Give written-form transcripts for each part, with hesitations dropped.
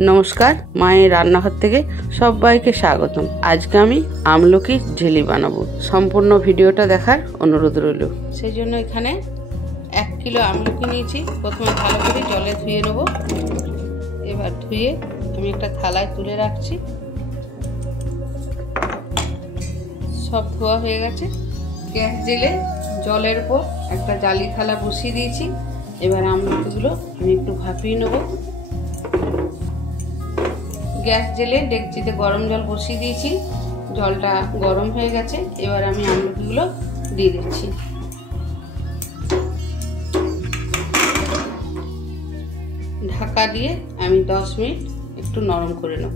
নমস্কার, মায়ের রান্নাঘর থেকে সবাইকে স্বাগতম। আজকে আমি আমলকির জেলি বানাবো। সম্পূর্ণ ভিডিওটা দেখার অনুরোধ রইল। সেই জন্য এখানে 1 কিলো আমলকি নিয়েছি। প্রথমে ভালো করে জলে ধুয়ে নেব। এবার ধুয়ে আমি একটা থালায় তুলে রাখছি। সব ধোয়া হয়ে গেছে। গ্যাস জেলে জলের উপর একটা জালি থালা বসিয়ে দিয়েছি। এবার আমলকিগুলো আমি একটু ভাপিয়ে নেব। গ্যাস জেলে ডেকচিতে গরম জল বসিয়ে দিয়েছি। জলটা গরম হয়ে গেছে। এবার আমি আমলকিগুলো দিয়ে দিচ্ছি। ঢাকা দিয়ে আমি 10 মিনিট একটু নরম করে নেব।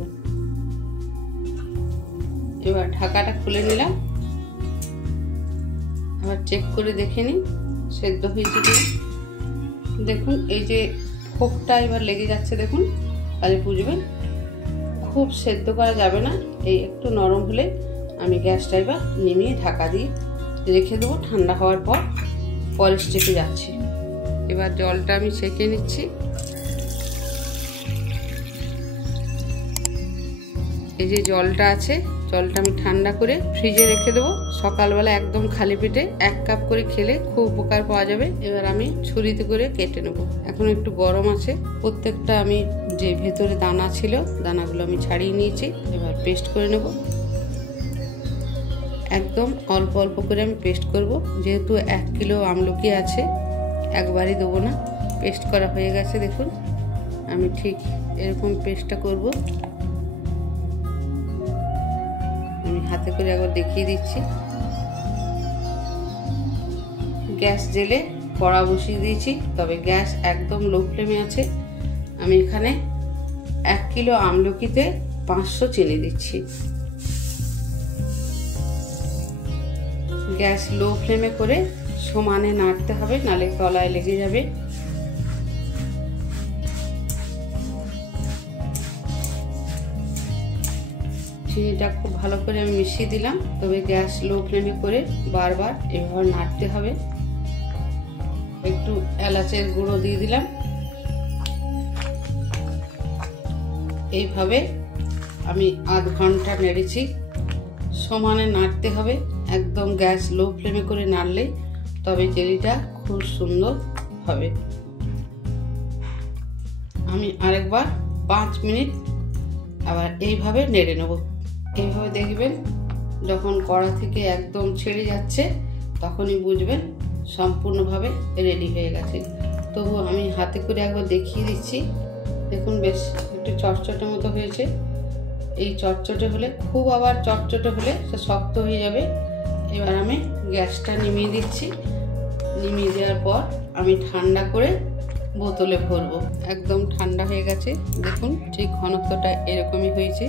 এবার ঢাকাটা খুলে নিলাম। আবার চেক করে দেখে নিই সেদ্ধ হয়েছে কিনা। দেখুন এই যে ফোকটা এবার লেগে যাচ্ছে, দেখুন, তাহলে বুঝবেন খুব সেদ্ধ করা যাবে না। এই একটু নরম হলে আমি গ্যাসটা এবার নিমিয়ে ঢাকা দিয়ে রেখে দেবো। ঠান্ডা হওয়ার পর পরে স্টেপে যাচ্ছি। এবার জলটা আমি ছেঁকে নিচ্ছি। এই যে জলটা আছে, জলটা আমি ঠান্ডা করে ফ্রিজে রেখে দেবো। সকালবেলা একদম খালি পেটে 1 কাপ করে খেলে খুব উপকার পাওয়া যাবে। এবার আমি ছুরিতে করে কেটে নেব। এখন একটু গরম আছে। প্রত্যেকটা আমি যে ভেতরে দানা ছিল, দানাগুলো আমি ছাড়িয়ে নিয়েছি। এবার পেস্ট করে নেব। একদম অল্প অল্প করে আমি পেস্ট করব। যেহেতু 1 কিলো আমলকি আছে, একবারই দেবো না। পেস্ট করা হয়ে গেছে, দেখুন। আমি ঠিক এরকম পেস্টটা করব। আমি হাতে করে একবার দেখিয়ে দিচ্ছি। গ্যাস জেলে কড়া বসিয়ে দিয়েছি, তবে গ্যাস একদম লো ফ্লেমে আছে। আমি এখানে 1 কিলো আমলকিতে 500 চিনি দিচ্ছি। গ্যাস লো ফ্লেমে করে সমানে নাড়তে হবে, নালে তলায় লেগে যাবে। চিনিটা খুব ভালো করে আমি মিশিয়ে দিলাম, তবে গ্যাস লো ফ্লেমে করে বারবার এভাবে নাড়তে হবে। একটু এলাচের গুঁড়ো দিয়ে দিলাম। এইভাবে আমি আধ ঘন্টা নেড়েছি। সমানে নাড়তে হবে, একদম গ্যাস লো ফ্লেমে করে নাড়লে তবে জেলিটা খুব সুন্দর হবে। আমি আরেকবার 5 মিনিট আবার এইভাবে নেড়ে নেব। এইভাবে দেখবেন যখন কড়া থেকে একদম ছেড়ে যাচ্ছে, তখনই বুঝবেন সম্পূর্ণভাবে রেডি হয়ে গেছে। তবু আমি হাতে করে একবার দেখিয়ে দিচ্ছি। দেখুন বেশ একটু চটচটে মতো হয়েছে। এই চটচটে হলে, খুব আবার চটচটে হলে সে শক্ত হয়ে যাবে। এবার আমি গ্যাসটা নিমিয়ে দিচ্ছি। নিমিয়ে দেওয়ার পর আমি ঠান্ডা করে বোতলে ভরবো। একদম ঠান্ডা হয়ে গেছে। দেখুন ঠিক ঘনত্বটা এরকমই হয়েছে,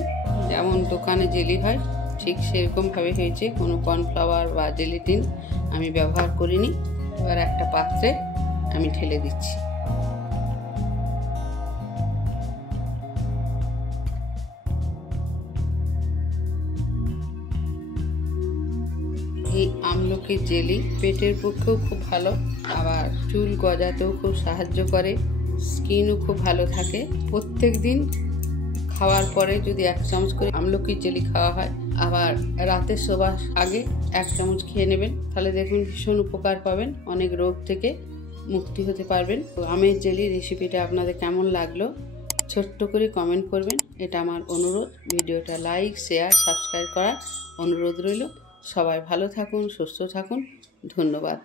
যেমন দোকানে জেলি হয় ঠিক সেরকমভাবে হয়েছে। কোনো কর্নফ্লাওয়ার বা জেলিটিন আমি ব্যবহার করিনি। এবার একটা পাত্রে আমি ঢেলে দিচ্ছি। এই আমলকির জেলি পেটের পক্ষেও খুব ভালো, আবার চুল গজাতেও খুব সাহায্য করে, স্কিনও খুব ভালো থাকে। প্রত্যেক দিন খাওয়ার পরে যদি 1 চামচ করে আমলকির জেলি খাওয়া হয়, আবার রাতে শোবার আগে 1 চামচ খেয়ে নেবেন, তাহলে দেখুন ভীষণ উপকার পাবেন। অনেক রোগ থেকে মুক্তি হতে পারবেন। তো আমের জেলি রেসিপিটা আপনাদের কেমন লাগলো ছোট্ট করে কমেন্ট করবেন, এটা আমার অনুরোধ। ভিডিওটা লাইক, শেয়ার, সাবস্ক্রাইব করার অনুরোধ রইল। সবাই ভালো থাকুন, সুস্থ থাকুন। ধন্যবাদ।